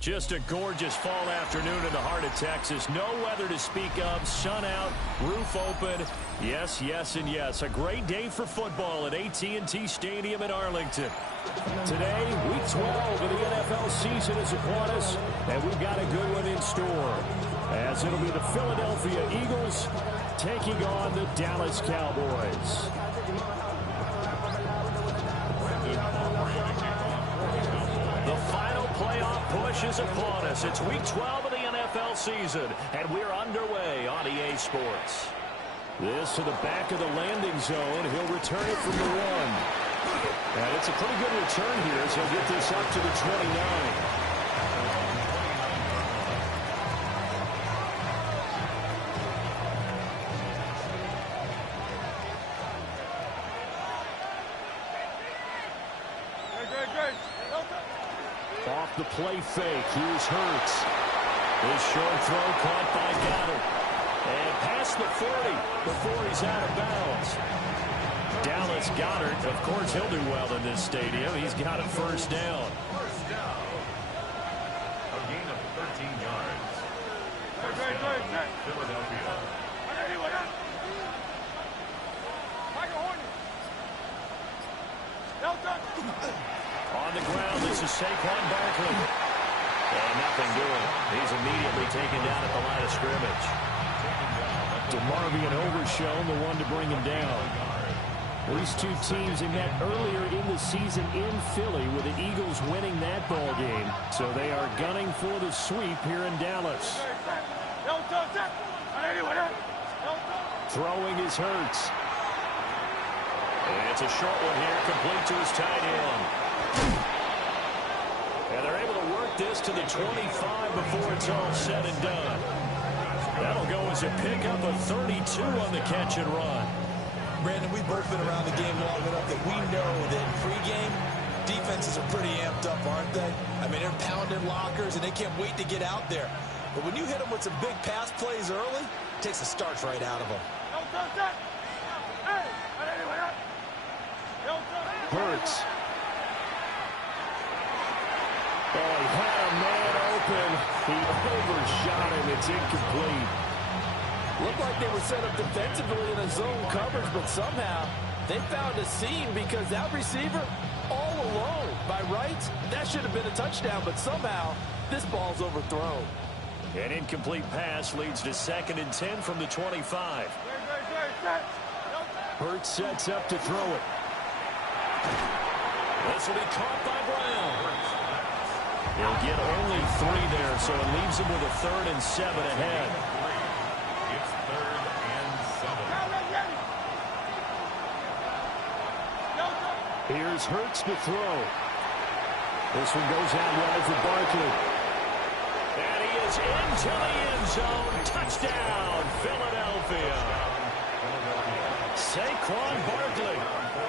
Just a gorgeous fall afternoon in the heart of Texas. No weather to speak of. Sun out, roof open. Yes, yes, and yes. A great day for football at AT&T Stadium in Arlington. Today, Week 12 of the NFL season is upon us, and we've got a good one in store, as it'll be the Philadelphia Eagles taking on the Dallas Cowboys. The final playoff push is upon us. It's Week 12 of the NFL season, and we're underway on EA Sports. This to the back of the landing zone. He'll return it from the 1. And it's a pretty good return here, so he'll get this up to the 29. Off the play fake. Here's Hurts. His short throw caught by Goddard. And past the 40 before he's out of bounds. Dallas Goddard, of course, he'll do well in this stadium. He's got a first down. First down. A gain of 13 yards. Philadelphia. On the ground, this is Saquon Barkley. And nothing doing. He's immediately taken down at the line of scrimmage. DeMarvion Overshown, the one to bring him down. These two teams have met earlier in the season in Philly with the Eagles winning that ball game. So they are gunning for the sweep here in Dallas. Throwing is Hurts. And it's a short one here, complete to his tight end. And they're able to work this to the 25 before it's all said and done. That'll go as a pickup of 32 on the catch and run. Brandon, we've both been around the game long enough that we know that in pregame, defenses are pretty amped up, aren't they? I mean, they're pounding lockers, and they can't wait to get out there. But when you hit them with some big pass plays early, it takes the starch right out of them. Hurts. Oh, he had a man open. He overshot him. It's incomplete. Looked like they were set up defensively in a zone coverage, but somehow they found a seam because that receiver all alone. By rights, that should have been a touchdown, but somehow this ball's overthrown. An incomplete pass leads to 2nd and 10 from the 25. Hurts sets up to throw it. This will be caught by Brown. He'll get only 3 there, so it leaves him with a 3rd and 7 ahead. It's 3rd and 7. Here's Hurts to throw. This one goes out wide for Barkley. And he is into the end zone. Touchdown, Philadelphia. Saquon Barkley,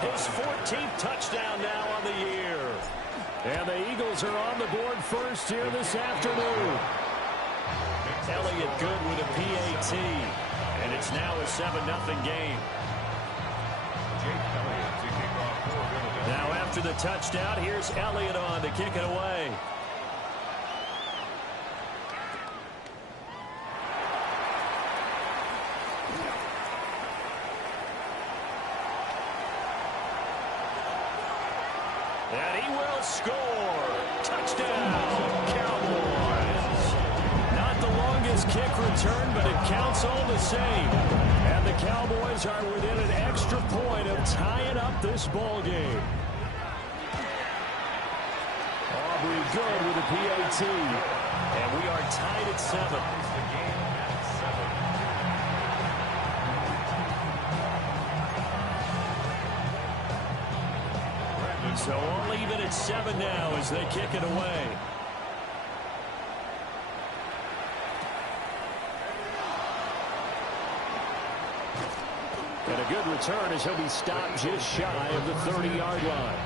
his 14th touchdown now on the year. And the Eagles are on the board first here this afternoon. Elliott good with a PAT. And it's now a 7-0 game. Now after the touchdown, here's Elliott on to kick it away. And he will score. Touchdown, Cowboys. Not the longest kick return, but it counts all the same. And the Cowboys are within an extra point of tying up this ball game. Aubrey good with a PAT. And we are tied at 7. So all even at 7 now as they kick it away. And a good return as he'll be stopped just shy of the 30-yard line.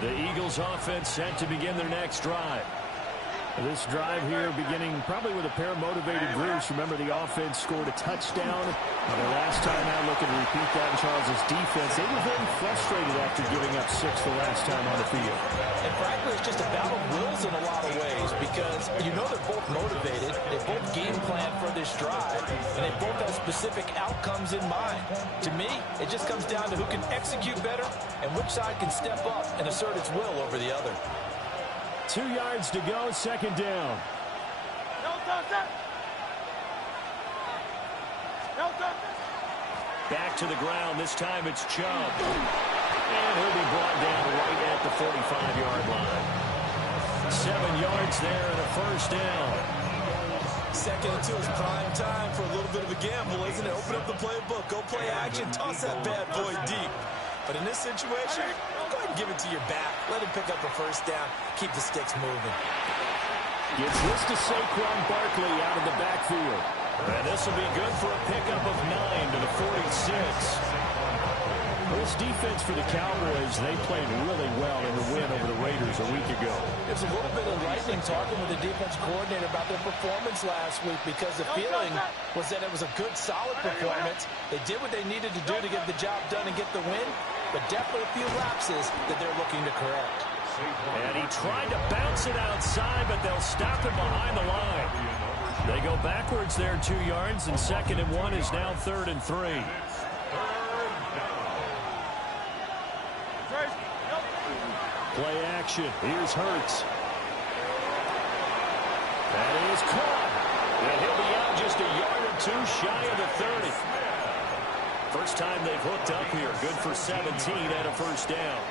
The Eagles offense set to begin their next drive. This drive here beginning probably with a pair of motivated groups. Remember, the offense scored a touchdown. Their last time out, looking to repeat that in Charles' defense. They were very frustrated after giving up 6 the last time on the field. And frankly, it's just a battle of wills in a lot of ways because you know they're both motivated. They both game plan for this drive, and they both have specific outcomes in mind. To me, it just comes down to who can execute better and which side can step up and assert its will over the other. 2 yards to go, second down. Back to the ground. This time it's Chubb. And he'll be brought down right at the 45-yard line. 7 yards there and a first down. Second and 2 is prime time for a little bit of a gamble, isn't it? Open up the playbook, go play action, toss that bad boy deep. But in this situation, go ahead and give it to your back. Let him pick up a first down. Keep the sticks moving. Gets this to Saquon Barkley out of the backfield. And this will be good for a pickup of 9 to the 46. This defense for the Cowboys, they played really well in the win over the Raiders a week ago. It's a little bit enlightening talking with the defense coordinator about their performance last week because the feeling was that it was a good, solid performance. They did what they needed to do to get the job done and get the win, but definitely a few lapses that they're looking to correct. And he tried to bounce it outside, but they'll stop him behind the line. They go backwards there 2 yards, and 2nd and 1 is now 3rd and 3. Play action. Here's Hurts. That is caught. And he'll be out just a yard or 2 shy of the 30. First time they've hooked up here. Good for 17 and a first down.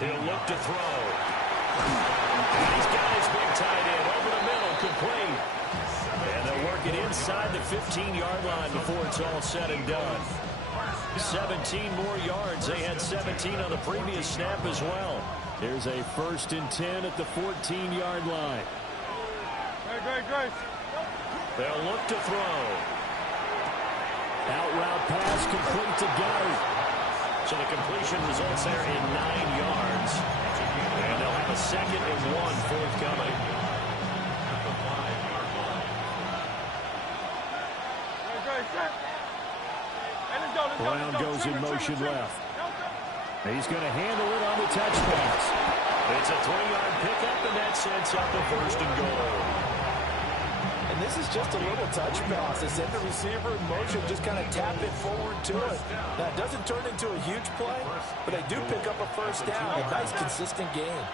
He'll look to throw. And he's got his big tight end over the middle, complete. And they'll work it inside the 15-yard line before it's all said and done. 17 more yards. They had 17 on the previous snap as well. Here's a 1st and 10 at the 14-yard line. They'll look to throw. Out route pass complete to Goddard. So the completion results there in 9 yards. And they'll have a 2nd and 1 forthcoming. Brown goes in motion left. He's going to handle it on the touch pass. It's a 3-yard pickup, and that sets up the 1st and goal. And this is just a little touch pass. They send the receiver in motion, just kind of tap it forward to it. Now, it doesn't turn into a huge play, but they do pick up a first down. A nice, consistent game.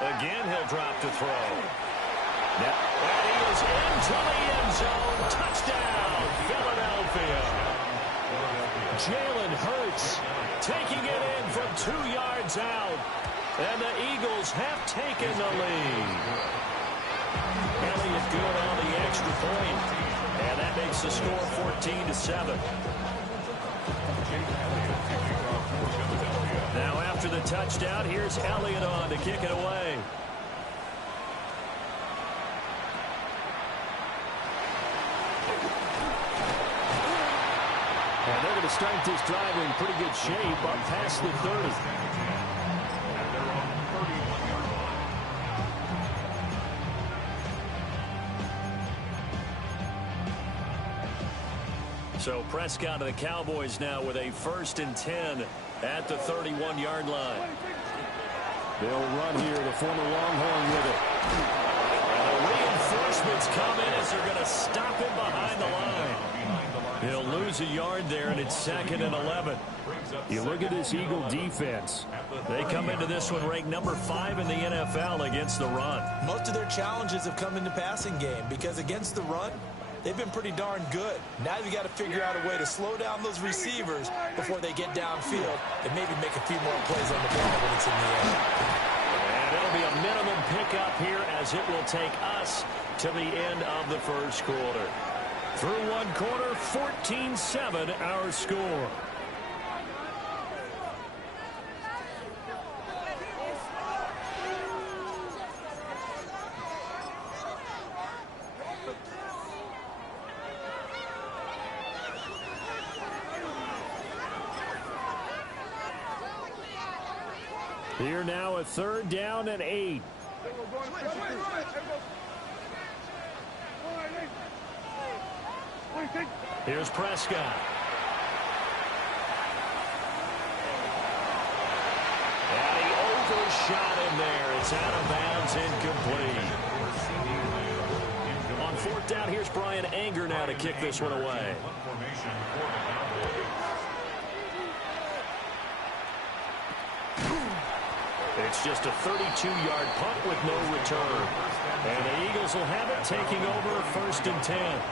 Again, he'll drop to throw. And he is into the end zone. Touchdown, Philadelphia. Jalen Hurts taking it in from 2 yards out. And the Eagles have taken the lead. Elliott good on the extra point. And that makes the score 14-7. Now after the touchdown, here's Elliott on to kick it away. And they're going to start this drive in pretty good shape up past the 30. So Prescott and the Cowboys now with a 1st and 10 at the 31-yard line. They'll run here, the former Longhorn with it. And the reinforcements come in as they're going to stop him behind the line. He'll lose a yard there, and it's 2nd and 11. You look at this Eagle defense. They come into this one ranked number 5 in the NFL against the run. Most of their challenges have come in the passing game because against the run, they've been pretty darn good. Now you've got to figure out a way to slow down those receivers before they get downfield and maybe make a few more plays on the ball when it's in the air. And it'll be a minimum pickup here as it will take us to the end of the first quarter. Through one quarter, 14-7 our score. Here now a 3rd down and 8. Here's Prescott. And he overshot him there. It's out of bounds, incomplete. On 4th down, here's Brian Anger now to kick this one away. It's just a 32-yard punt with no return. And the Eagles will have it, taking over 1st and 10.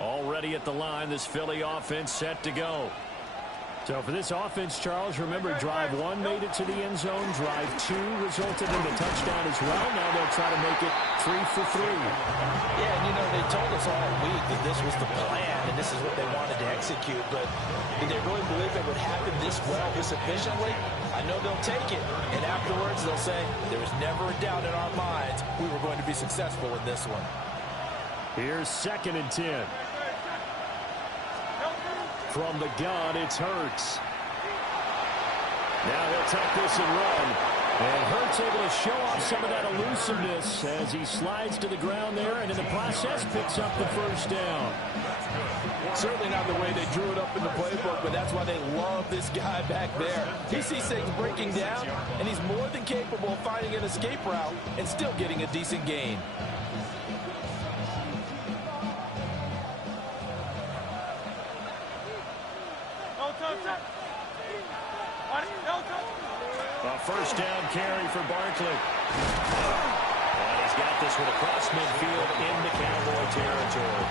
Already at the line, this Philly offense set to go. So for this offense, Charles, remember, drive 1 made it to the end zone. Drive 2 resulted in a touchdown as well. Now they'll try to make it 3 for 3. Yeah, and you know, they told us all week that this was the plan and this is what they wanted to execute. But did they really believe it would happen this well, this efficiently? I know they'll take it. And afterwards, they'll say, there was never a doubt in our minds we were going to be successful in this one. Here's 2nd and 10. From the gun, it's Hurts. Now he'll take this and run. And Hurts able to show off some of that elusiveness as he slides to the ground there and in the process picks up the 1st down. Certainly not the way they drew it up in the playbook, but that's why they love this guy back there. He sees things breaking down, and he's more than capable of finding an escape route and still getting a decent gain. A 1st down carry for Barkley. And he's got this one across midfield into Cowboy territory.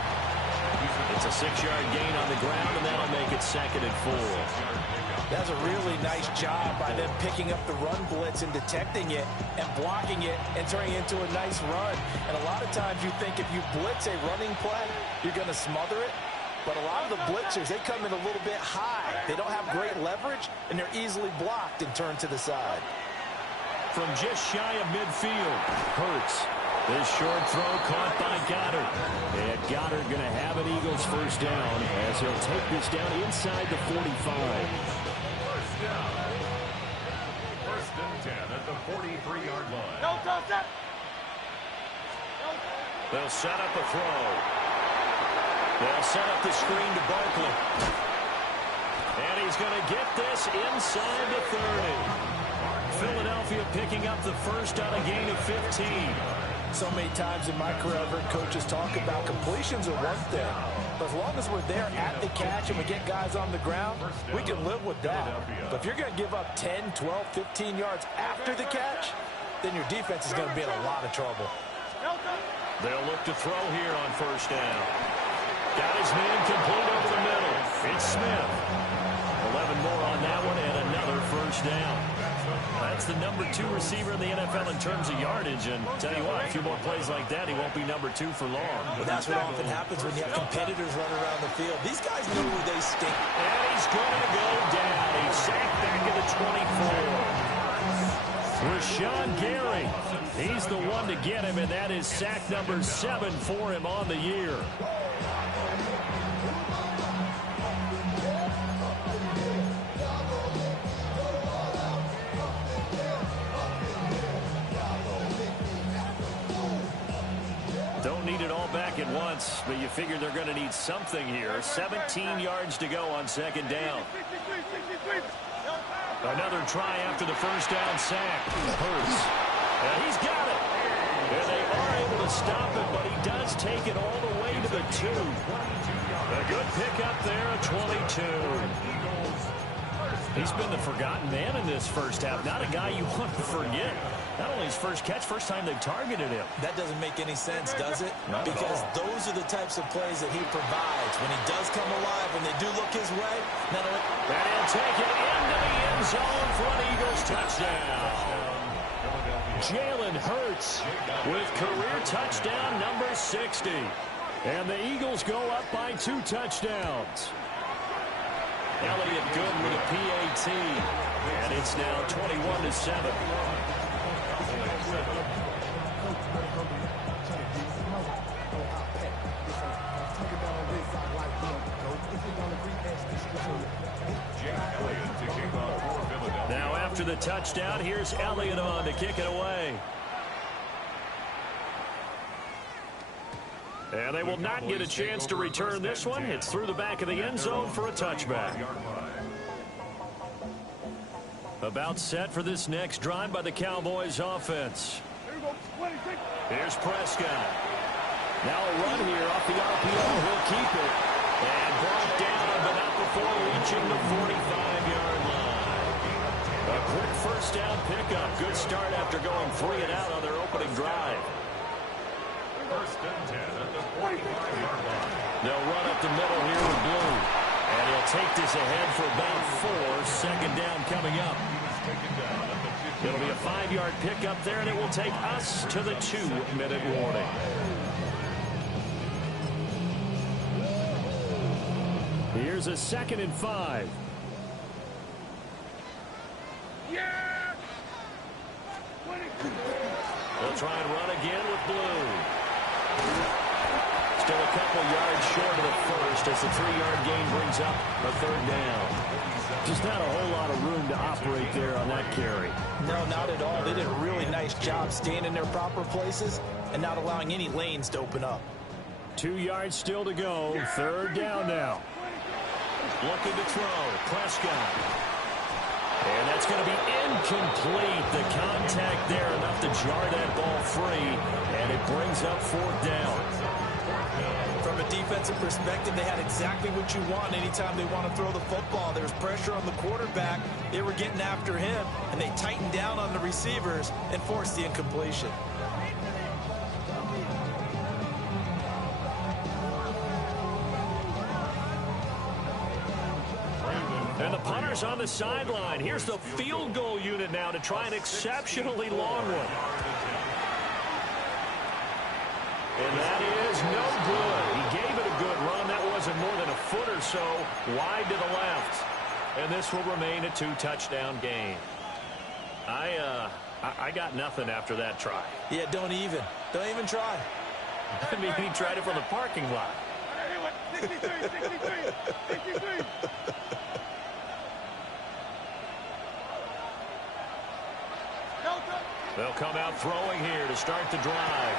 It's a 6-yard gain on the ground, and that'll make it 2nd and 4. That's a really nice job by them picking up the run blitz and detecting it and blocking it and turning it into a nice run. And a lot of times you think if you blitz a running play, you're going to smother it. But a lot of the blitzers, they come in a little bit high. They don't have great leverage, and they're easily blocked and turned to the side. From just shy of midfield, Hurts. This short throw caught by Goddard. And Goddard going to have an Eagles 1st down as he'll take this down inside the 45. 1st down. 1st and 10 at the 43-yard line. They'll set up a throw. They'll set up the screen to Barkley. And he's going to get this inside the 30. Philadelphia picking up the 1st on a gain of 15. So many times in my career, I've heard coaches talk about completions are one thing. But as long as we're there at the catch and we get guys on the ground, we can live with that. But if you're going to give up 10, 12, 15 yards after the catch, then your defense is going to be in a lot of trouble. They'll look to throw here on 1st down. Got his man complete over the middle. It's Smith. 11 more on that one and another 1st down. That's the number 2 receiver in the NFL in terms of yardage. And tell you what, a few more plays like that, he won't be number 2 for long. Well, that's what often happens when you have competitors running around the field. These guys know where they stink. And he's going to go down. He's sacked back at the 24. Rashawn Gary, he's the one to get him, and that is sack number 7 for him on the year. Don't need it all back at once, but you figure they're going to need something here. 17 yards to go on 2nd down. Another try after the 1st down sack. Hurts. And he's got it. And they are able to stop it, but he does take it all the way to the 2. A good pickup there at 22. He's been the forgotten man in this 1st half. Not a guy you want to forget. Not only his first catch, first time they've targeted him. That doesn't make any sense, does it? Because those are the types of plays that he provides. When he does come alive, when they do look his way, not only... And he'll take it into the end zone for an Eagles touchdown. Jalen Hurts with career touchdown number 60. And the Eagles go up by 2 touchdowns. Elliott good with a PAT. And it's now 21-7. after the touchdown. Here's Elliott on to kick it away. And they will not get a chance to return this one. It's through the back of the end zone for a touchback. About set for this next drive by the Cowboys offense. Here's Prescott. Now a run here off the RPO. He'll keep it. And brought down, but not before reaching the 45-yard line. A quick first down pickup. Good start after going 3 and out on their opening drive. First and 10 at the 45-yard line. They'll run up the middle here with Blue. And he'll take this ahead for about 4. Second down coming up. It'll be a 5-yard pickup there, and it will take us to the 2-minute warning. Here's a 2nd and 5. Yeah! They'll try and run again with Blue. Still a couple yards short of the first as the 3-yard gain brings up a 3rd down. Just not a whole lot of room to operate there on that carry. No, not at all. They did a really nice job staying in their proper places and not allowing any lanes to open up. 2 yards still to go. 3rd down now. Looking to throw. Prescott. And that's going to be incomplete. The contact there enough to jar that ball free. And it brings up 4th down. From a defensive perspective, they had exactly what you want anytime they want to throw the football. There was pressure on the quarterback. They were getting after him, and they tightened down on the receivers and forced the incompletion. And the punter's on the sideline. Here's the field goal unit now to try an exceptionally long one. And that is no good. He gave it a good run. That wasn't more than a foot or so wide to the left. And this will remain a 2-touchdown game. I got nothing after that try. Yeah, don't even try. I mean, he tried it from the parking lot. 63. They'll come out throwing here to start the drive.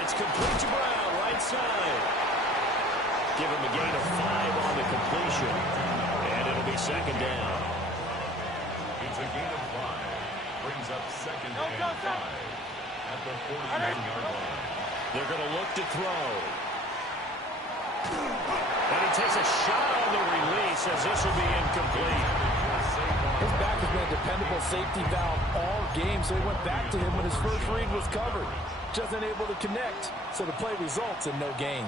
It's complete to Brown, right side. Give him a gain of 5 on the completion. And it'll be 2nd down. It's a gain of 5. Brings up 2nd and 5 at the 49-yard line. They're going to look to throw. And he takes a shot on the release as this will be incomplete. His back has been a dependable safety valve all game, so he went back to him when his first read was covered. Just unable to connect, so the play results in no gain.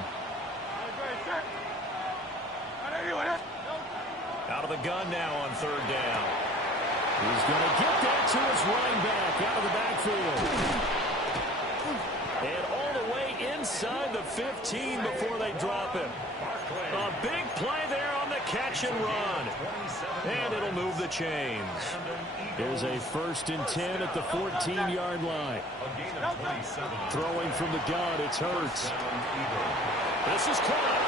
Out of the gun now on 3rd down. He's going to get that to his running back out of the backfield. And all the way inside the 15 before they drop him. A big play there on the catch and run. And it'll move the chains. Here's a 1st and 10 at the 14-yard line. Throwing from the gun, it's Hurts. This is caught.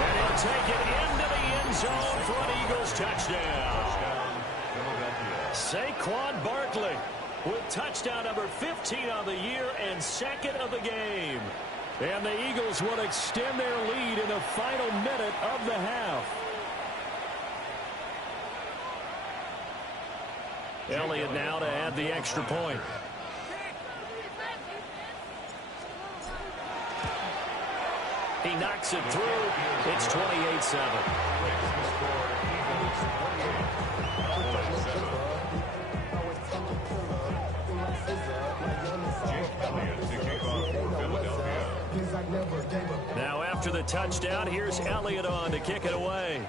And he'll take it into the end zone for an Eagles touchdown. Saquon Barkley with touchdown number 15 on the year and 2nd of the game. And the Eagles will extend their lead in the final minute of the half. Elliott now to add the extra point. He knocks it through. It's 28-7. Now after the touchdown, here's Elliott on to kick it away.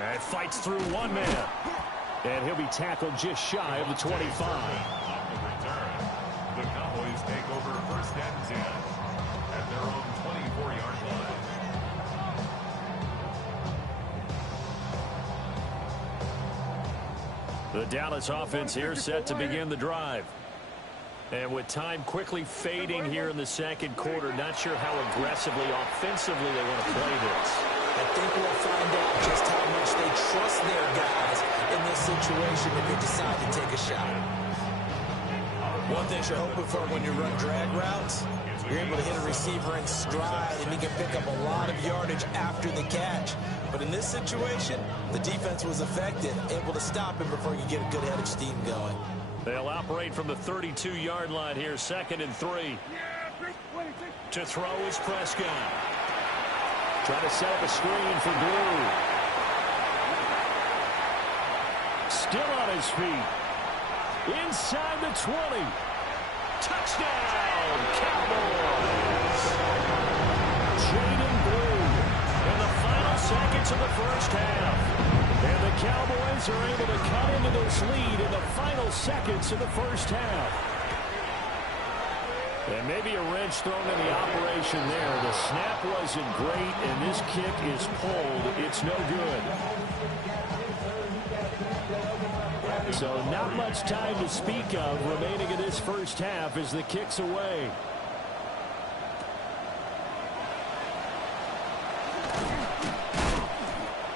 And fights through one man. And he'll be tackled just shy of the 25. The Cowboys take over 1st and 10 at their own 24-yard line. The Dallas offense here set to begin the drive. And with time quickly fading here in the 2nd quarter, not sure how aggressively, offensively they want to play this. I think we'll find out just how much they trust their guys in this situation if they decide to take a shot. One thing you're hoping for when you run drag routes, you're able to hit a receiver in stride and he can pick up a lot of yardage after the catch. But in this situation, the defense was effective, able to stop him before you get a good head of steam going. They'll operate from the 32-yard line here, 2nd and 3. To throw is Prescott. Trying to set up a screen for Blue. Still on his feet. Inside the 20. Touchdown, Cowboys. Jaden Blue in the final seconds of the first half. And the Cowboys are able to cut into this lead in the final seconds of the first half. And maybe a wrench thrown in the operation there. The snap wasn't great, and this kick is pulled. It's no good. So not much time to speak of remaining in this first half as the kick's away.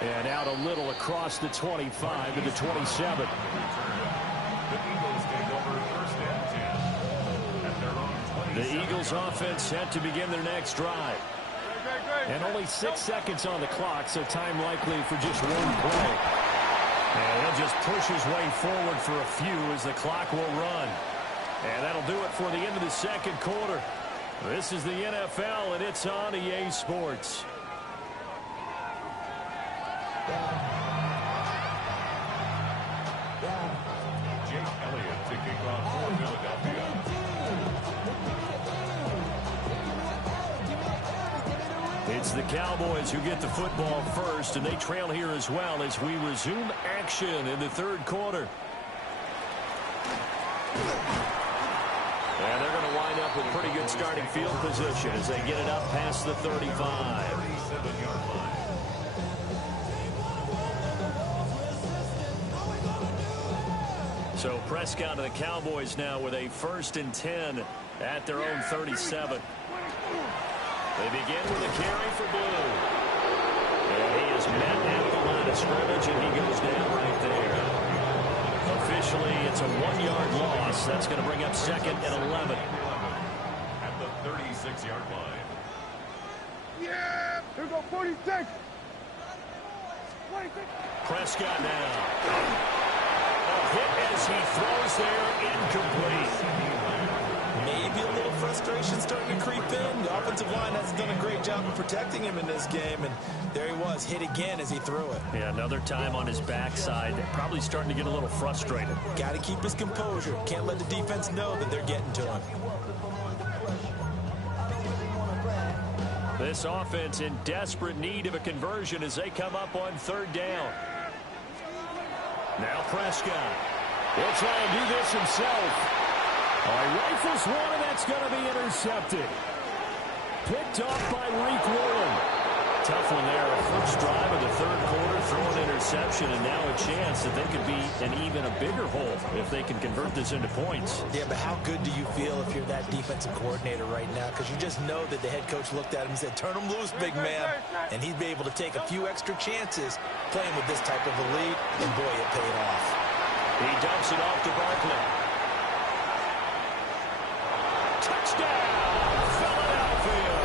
And out a little across the 25 to the 27. The Eagles offense set to begin their next drive. And only 6 seconds on the clock, so time likely for just one play. And he'll just push his way forward for a few as the clock will run. And that'll do it for the end of the second quarter. This is the NFL, and it's on EA Sports. Jake Elliott to kick off for Philadelphia. It's the Cowboys who get the football first, and they trail here as well as we resume action in the third quarter. And they're going to wind up with pretty good starting field position as they get it up past the 35. 37-yard line. So Prescott and the Cowboys now with a 1st and 10 at their own 37. They begin with a carry for Blue. And he is met at the line of scrimmage, and he goes down right there. Officially, it's a 1-yard loss. That's going to bring up 2nd and 11. At the 36-yard line. Yeah! Here we go, 46! 46! Prescott now. A hit as he throws there, incomplete. Maybe a little frustration starting to creep in. The offensive line hasn't done a great job of protecting him in this game, and there he was, hit again as he threw it. Yeah, another time on his backside. Probably starting to get a little frustrated. Got to keep his composure. Can't let the defense know that they're getting to him. This offense in desperate need of a conversion as they come up on 3rd down. Now Prescott. He'll try and do this himself. He rifles one, and that's going to be intercepted. Picked off by Reek Woolen. Tough one there. First drive of the third quarter, throw an interception, and now a chance that they could be in even a bigger hole if they can convert this into points. Yeah, but how good do you feel if you're that defensive coordinator right now? Because you just know that the head coach looked at him and said, turn him loose, big man. And he'd be able to take a few extra chances playing with this type of a lead, and boy, it paid off. He dumps it off to Barkley. Touchdown, Philadelphia.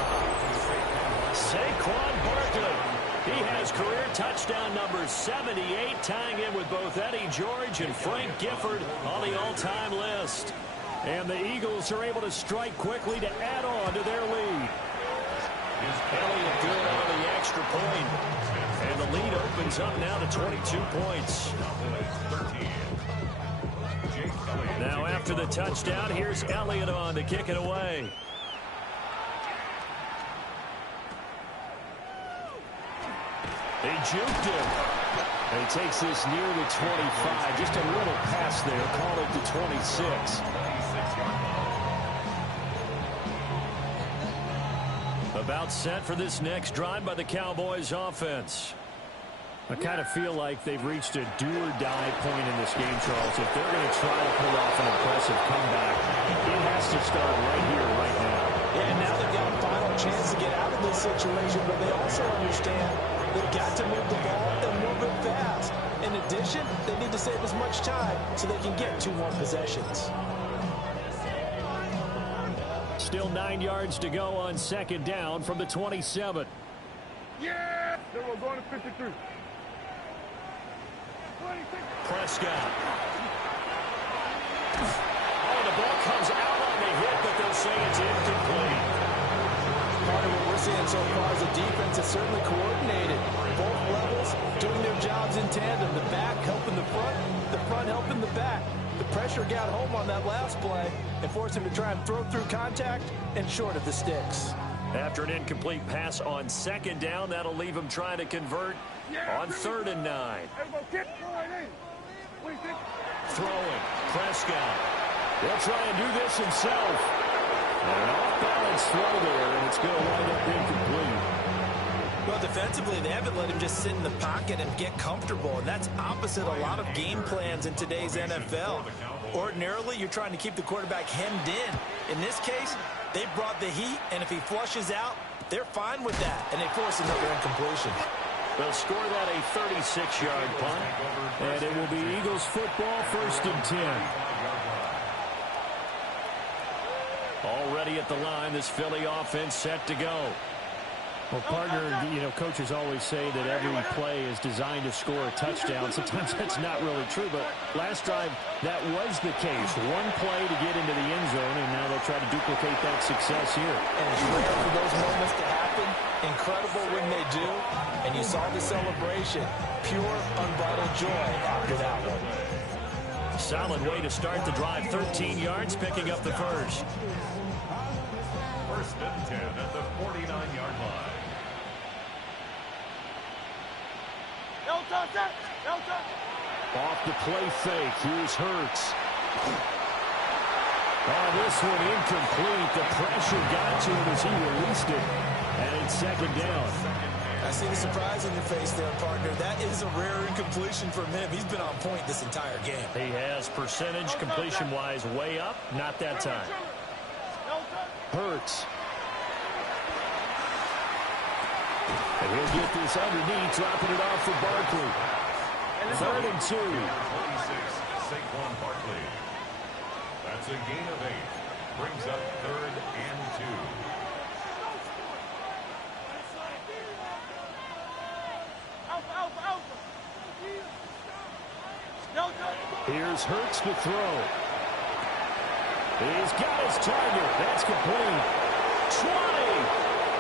Saquon Barkley. He has career touchdown number 78, tying in with both Eddie George and Frank Gifford on the all-time list. And the Eagles are able to strike quickly to add on to their lead. Elliott good on the extra point. And the lead opens up now to 22 points. Now after the touchdown, here's Elliott on to kick it away. He juked him. And he takes this near the 25. Just a little pass there. Call it the 26. About set for this next drive by the Cowboys offense. I kind of feel like they've reached a do-or-die point in this game, Charles. If they're going to try to pull off an impressive comeback, it has to start right here, right now. Yeah, now they've got a final chance to get out of this situation, but they also understand They've got to move the ball and move it fast. In addition, they need to save as much time so they can get 2 more possessions. Still 9 yards to go on second down from the 27. Yeah! Then we're going to 53. Prescott. Oh, the ball comes out on the hit, but they'll say it's incomplete. Part of what we're seeing so far is the defense is certainly coordinated. Both levels doing their jobs in tandem. The back helping the front helping the back. The pressure got home on that last play and forced him to try and throw through contact and short of the sticks. After an incomplete pass on second down, that'll leave him trying to convert on 3rd and 9. Throwing. Prescott. He'll try and do this himself. And an off-balance throw there, and it's going to wind up incomplete. Well, defensively, they haven't let him just sit in the pocket and get comfortable, and that's opposite a lot of game plans in today's NFL. Ordinarily, you're trying to keep the quarterback hemmed in. In this case, they brought the heat, and if he flushes out, they're fine with that, and they force another incompletion. They'll score that a 36-yard punt, and it will be Eagles football, 1st and 10. Already at the line, this Philly offense set to go. Well, partner, you know, coaches always say that every play is designed to score a touchdown. Sometimes that's not really true, but last drive, that was the case. One play to get into the end zone, and now they'll try to duplicate that success here. And it's rare for those moments to happen. Incredible when they do. And you saw the celebration. Pure, unbridled joy after that one. Solid way to start the drive. 13 yards, picking up the first. 1st and 10 at the 49-yard line. Off the play fake. Here's Hurts. Oh, this one incomplete. The pressure got to him as he released it. And it's 2nd down. I see the surprise on your face there, partner. That is a rare incompletion from him. He's been on point this entire game. He has percentage completion-wise way up. Not that time. Hurts. And he'll get this underneath, dropping it off for Barkley. 3rd and 2. 26, Saquon Barkley. That's a gain of 8. Brings up 3rd and 2. Here's Hurts to throw. He's got his target. That's complete. 20.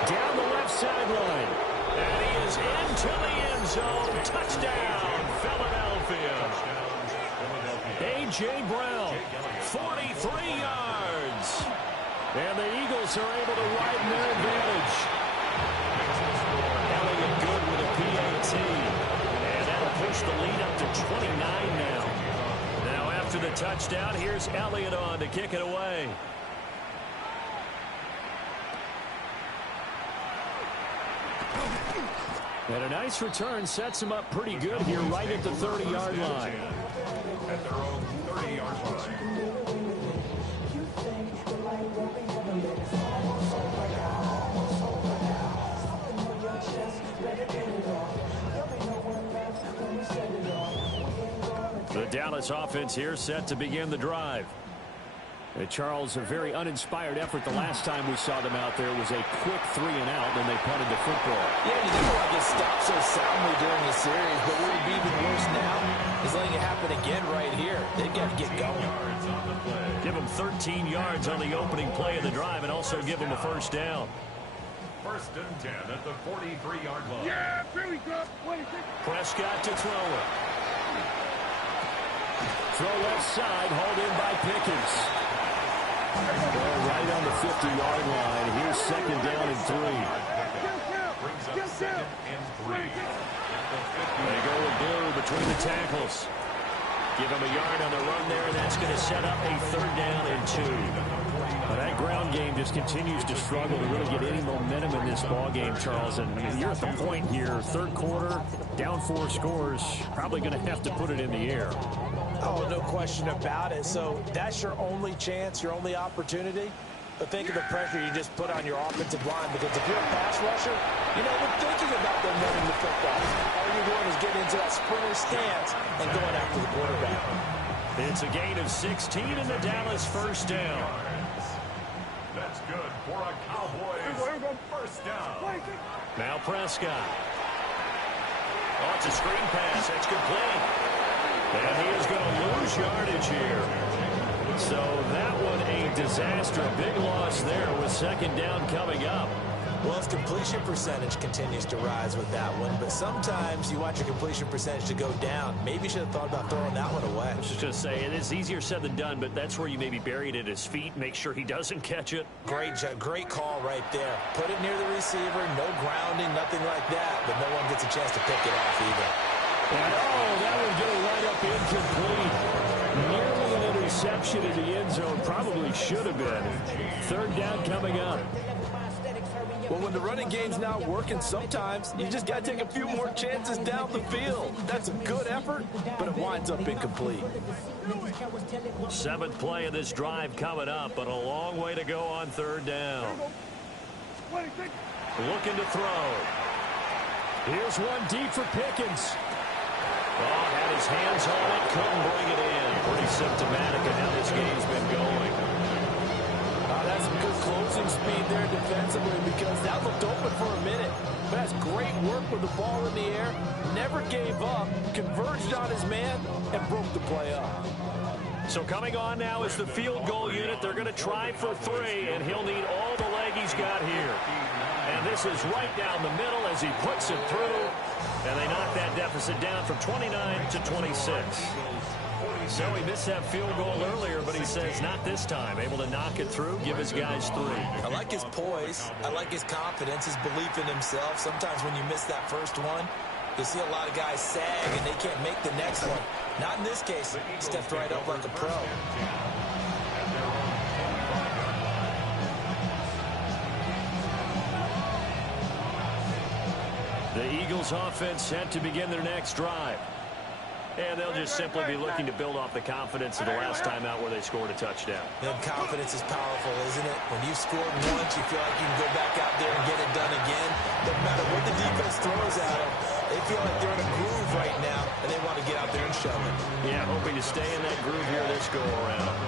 Down the left sideline. And he is into the end zone. Touchdown, Philadelphia. A.J. Brown, 43 yards. And the Eagles are able to widen their advantage. Elliott good with a PAT. And that'll push the lead up to 29 now. Now after the touchdown, here's Elliott on to kick it away. And a nice return sets him up pretty good here right at the 30-yard line. At their own 30-yard line. The Dallas offense here set to begin the drive. Charles, a very uninspired effort the last time we saw them out there was a quick 3-and-out when they punted the football. Yeah, you didn't like it stopped so soundly during the series, but what would be even worse now is letting it happen again right here. They've got to get going. Give them 13 yards on the opening play of the drive and also give them a first down. 1st and 10 at the 43-yard line. Yeah, here we go. 26. Prescott to throw it. Throw left side, hauled in by Pickens. Right on the 50-yard line. Here's 2nd down and 3. Brings up 2nd and 3. They go with Blue between the tackles. Give him a yard on the run there, and that's going to set up a 3rd down and 2. Well, that ground game just continues to struggle to really get any momentum in this ball game, Charles. And I mean, you're at the point here, 3rd quarter, down 4 scores, probably going to have to put it in the air. Oh, no question about it. So that's your only chance, your only opportunity. But think of the pressure you just put on your offensive line, because if you're a pass rusher, you know, we're thinking about them running the football. All you're doing is getting into that sprinter stance and going after the quarterback. It's a gain of 16 in the Dallas first down. That's good for a Cowboys first down. Now Prescott. Oh, it's a screen pass. That's complete. And he is going to lose yardage here. So that one a disaster. A big loss there with second down coming up. Well, his completion percentage continues to rise with that one, but sometimes you want your completion percentage to go down. Maybe you should have thought about throwing that one away. I was just going to say, it is easier said than done, but that's where you maybe bury it at his feet, make sure he doesn't catch it. Great call right there. Put it near the receiver, no grounding, nothing like that, but no one gets a chance to pick it off either. And oh, that would go right up incomplete. Nearly an interception in the end zone. Probably should have been. Third down coming up. Well, when the running game's not working, sometimes you just got to take a few more chances down the field. That's a good effort, but it winds up incomplete. Seventh play of this drive coming up, but a long way to go on third down. Looking to throw. Here's one deep for Pickens. Oh, had his hands on it, couldn't bring it in. Pretty symptomatic of how this game's been going. That's some good closing speed there defensively, because that looked open for a minute. But that's great work with the ball in the air. Never gave up, converged on his man, and broke the play up. So coming on now is the field goal unit. They're going to try for 3, and he'll need all the leg he's got here. And this is right down the middle as he puts it through. And they knock that deficit down from 29 to 26. So he missed that field goal earlier, but he says not this time. Able to knock it through, give his guys 3. I like his poise. I like his confidence, his belief in himself. Sometimes when you miss that first one, you see a lot of guys sag and they can't make the next one. Not in this case. Stepped right up like a pro. The Eagles offense set to begin their next drive. And they'll just simply be looking to build off the confidence of the last time out where they scored a touchdown. And confidence is powerful, isn't it? When you've scored once, you feel like you can go back out there and get it done again. Doesn't matter what the defense throws at them. They feel like they're in a groove right now, and they want to get out there and shove it. Yeah, hoping to stay in that groove here this go-around.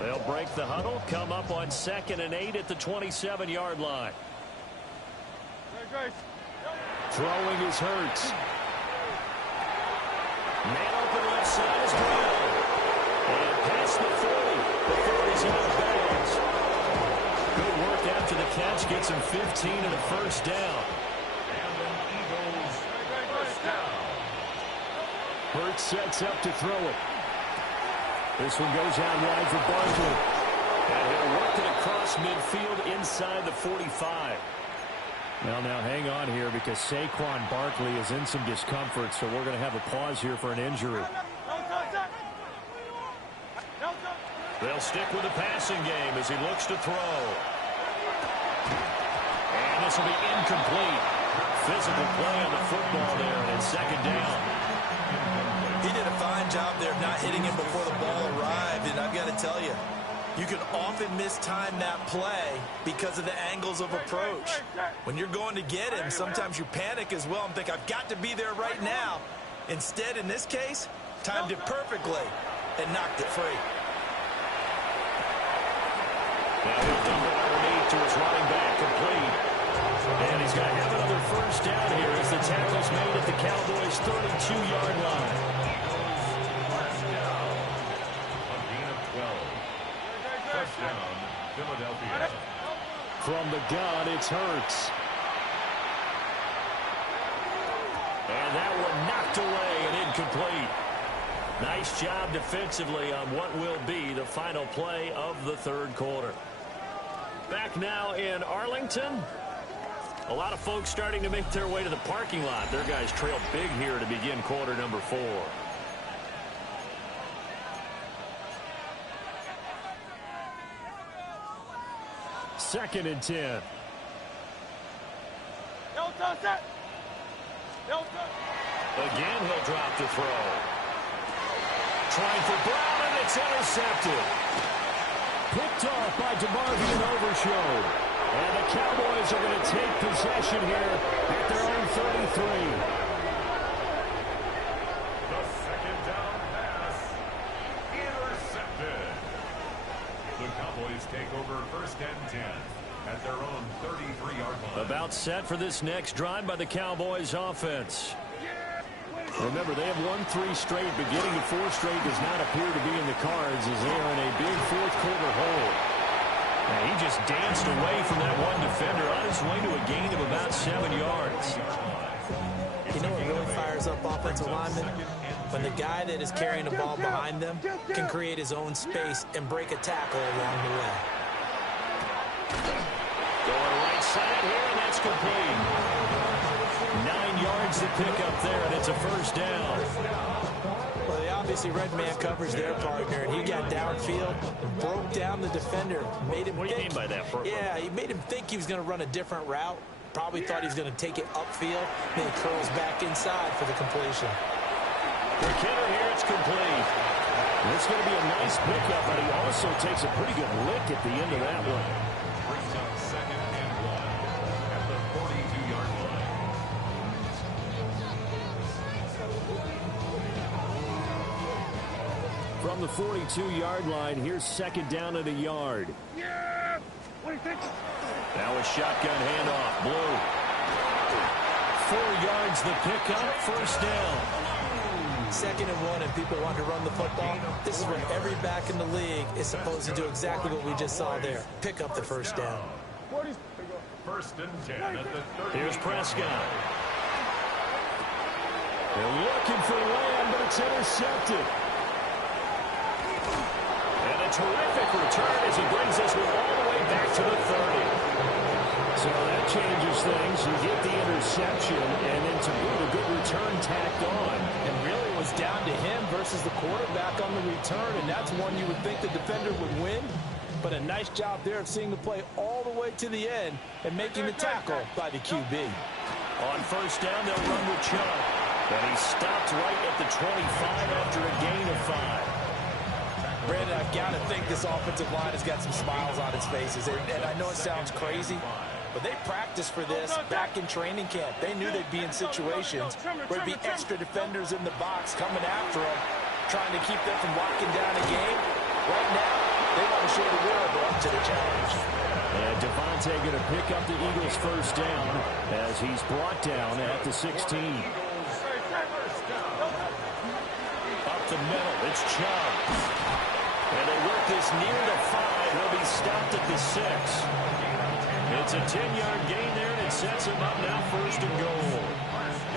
They'll break the huddle, come up on 2nd and 8 at the 27-yard line. Throwing is Hurts. Man open left side is Brown. And past the 40 before he's out of bounds. Good work after the catch, gets him 15 and a first down. And the Eagles first down. Hurts sets up to throw it. This one goes out wide for Barkley. And he'll work it across midfield inside the 45. Well, now hang on here because Saquon Barkley is in some discomfort, so we're going to have a pause here for an injury. They'll stick with the passing game as he looks to throw. And this will be incomplete. Physical play on the football there, and it's second down. He did a fine job there of not hitting him before the ball arrived, and I've got to tell you, you can often mistime that play because of the angles of approach. When you're going to get him, sometimes you panic as well and think, I've got to be there right now. Instead, in this case, timed it perfectly and knocked it free. Now he'll dump it underneath to his running back, complete. And he's going to have another first down here as the tackle's made at the Cowboys' 32-yard line. Touchdown, Philadelphia. From the gun, it's Hurts. And that one knocked away and incomplete. Nice job defensively on what will be the final play of the third quarter. Back now in Arlington. A lot of folks starting to make their way to the parking lot. Their guys trail big here to begin quarter number 4. Second and 10. Again, he'll drop the throw. Trying for Brown, and it's intercepted. Picked off by DeMarvion Overshow. And the Cowboys are going to take possession here at their own 33. The second down pass. Intercepted. The Cowboys take over 1st and 10 at their own 33-yard line. About set for this next drive by the Cowboys offense. Remember, they have won 3 straight, but getting to 4 straight does not appear to be in the cards as they are in a big fourth-quarter hole. And he just danced away from that one defender on his way to a gain of about 7 yards. You know what really fires up offensive linemen? When the guy that is carrying the ball behind them can create his own space and break a tackle along the way. Going right side here, and that's complete. 9 yards to pick up there, and it's a first down. Well, they obviously read man coverage their partner, and he got downfield and broke down the defender. Made him What do you mean by that? Yeah, he made him think he was going to run a different route. Probably thought he was going to take it upfield. Then he curls back inside for the completion. For Kidder here, it's complete. It's going to be a nice pickup, but he also takes a pretty good lick at the end of that one. Brings up 2nd and 1 at the 42-yard line. From the 42-yard line, here's 2nd down and a yard. Yeah! What do you think? Now a shotgun handoff. Blue. 4 yards the pickup. First down. 2nd and 1, and people want to run the football. This is what every back in the league is supposed to do, exactly what we just saw there. Pick up the first down. 1st and 10 at the 30. Here's Prescott. They're looking for Lamb, but it's intercepted. And a terrific return as he brings this one all the way back to the 30. So that changes things. You get the interception, and then to boot, a good return tacked on. And really it was down to him versus the quarterback on the return, and that's one you would think the defender would win. But a nice job there of seeing the play all the way to the end and making the tackle by the QB. On first down, they'll run with Chubb. And he stopped right at the 25 after a gain of 5. Brandon, I've got to think this offensive line has got some smiles on its faces. And I know it sounds crazy, but they practiced for this back in training camp. They knew they'd be in situations where there'd be extra defenders in the box coming after them, trying to keep them from locking down a game. Right now, they want to show the world they're up to the challenge. And Devontae going to pick up the Eagles' first down as he's brought down at the 16. Up the middle, it's Chubb. And they work this near the 5. He'll be stopped at the 6. It's a 10-yard gain there, and it sets him up now 1st and goal.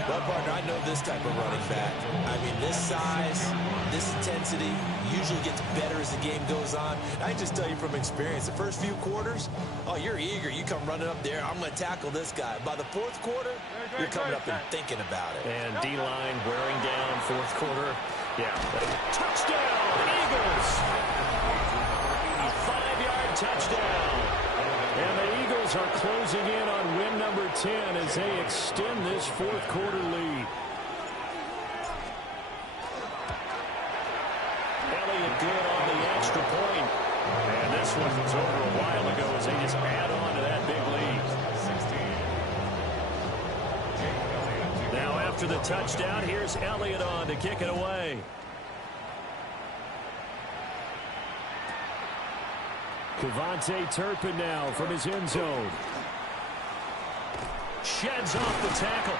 Well, partner, I know this type of running back. I mean, this size, this intensity usually gets better as the game goes on. I can just tell you from experience, the first few quarters, oh, you're eager. You come running up there, I'm going to tackle this guy. By the 4th quarter, you're coming up and thinking about it. And D-line wearing down 4th quarter. Yeah. Touchdown, Eagles! A 5-yard touchdown. And the Eagles are closing in on win number 10 as they extend this 4th quarter lead. Elliott good on the extra point. And this one was over a while ago as they just add on to that big lead. 16. Now after the touchdown, here's Elliott on to kick it away. Kevontae Turpin now from his end zone. Sheds off the tackle.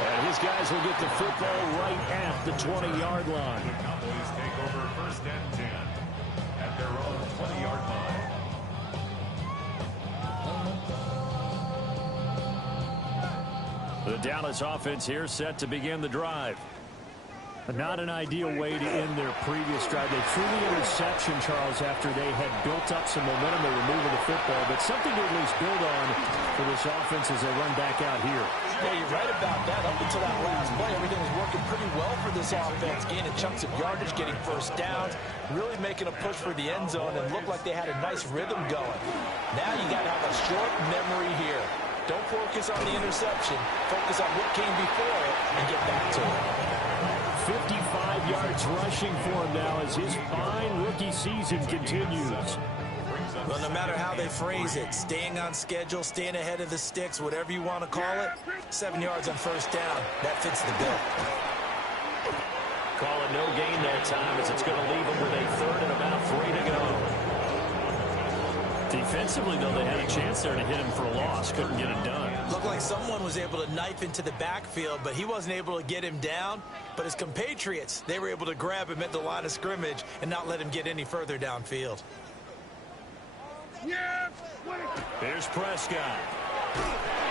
And his guys will get the football right at the 20-yard line. The Cowboys take over 1st and 10 at their own 20-yard line. The Dallas offense here set to begin the drive. Not an ideal way to end their previous drive. They threw the interception, Charles, after they had built up some momentum. They were moving the football, but something to at least build on for this offense as they run back out here. Yeah, you're right about that. Up until that last play, everything was working pretty well for this offense, gaining chunks of yardage, getting first downs, really making a push for the end zone, and looked like they had a nice rhythm going. Now you got to have a short memory here. Don't focus on the interception. Focus on what came before it and get back to it. 55 yards rushing for him now as his fine rookie season continues. Well, no matter how they phrase it, staying on schedule, staying ahead of the sticks, whatever you want to call it, 7 yards on first down, that fits the bill. Calling no gain that time as it's going to leave them with a third and about 3 to go. Defensively, though, they had a chance there to hit him for a loss. Couldn't get it done. Looked like someone was able to knife into the backfield, but he wasn't able to get him down. But his compatriots, they were able to grab him at the line of scrimmage and not let him get any further downfield. Here's Prescott.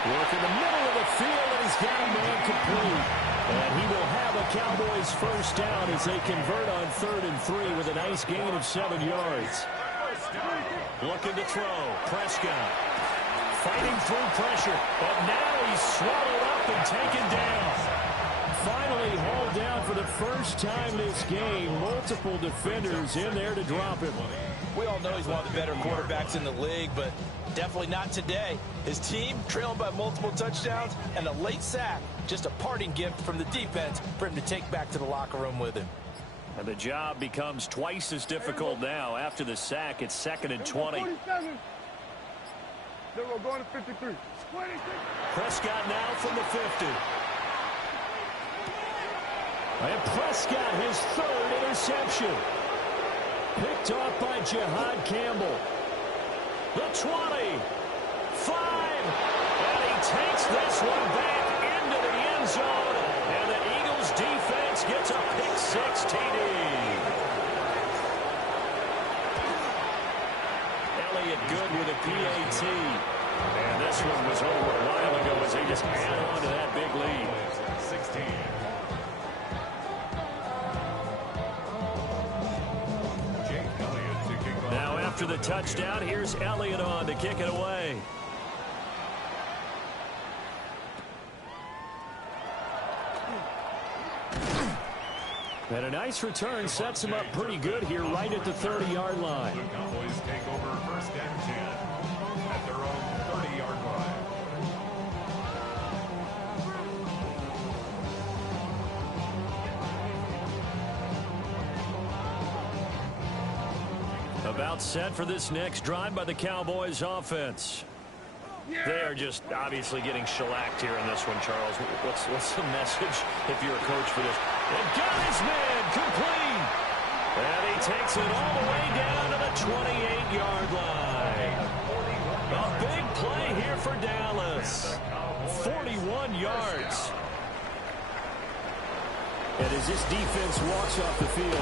Work in the middle of the field, and he's got a man complete. And he will have a Cowboys first down as they convert on 3rd and 3 with a nice gain of 7 yards. Looking to throw. Prescott fighting through pressure, but now he's swallowed up and taken down. Finally hauled down for the first time this game. Multiple defenders in there to drop him. We all know he's one of the better quarterbacks in the league, but definitely not today. His team trailing by multiple touchdowns and a late sack. Just a parting gift from the defense for him to take back to the locker room with him. And the job becomes twice as difficult now. After the sack, it's 2nd and 20. Then we're going to 53. Prescott now from the 50. And Prescott, his 3rd interception. Picked off by Jihad Campbell. The 20. 5. And he takes this one back into the end zone. And the Eagles defense gets a pick-6 TD. Elliott good with a PAT. And this one was over a while ago as they just add on to that big lead. 16. Now after the touchdown, here's Elliott on to kick it away. And a nice return sets him up pretty good here right at the 30-yard line. The Cowboys take over 1st and 10 at their own 30-yard line. About set for this next drive by the Cowboys offense. They are just obviously getting shellacked here in this one, Charles. What's the message if you're a coach for this? And got his man complete. And he takes it all the way down to the 28-yard line. A big play here for Dallas. 41 yards. And as this defense walks off the field,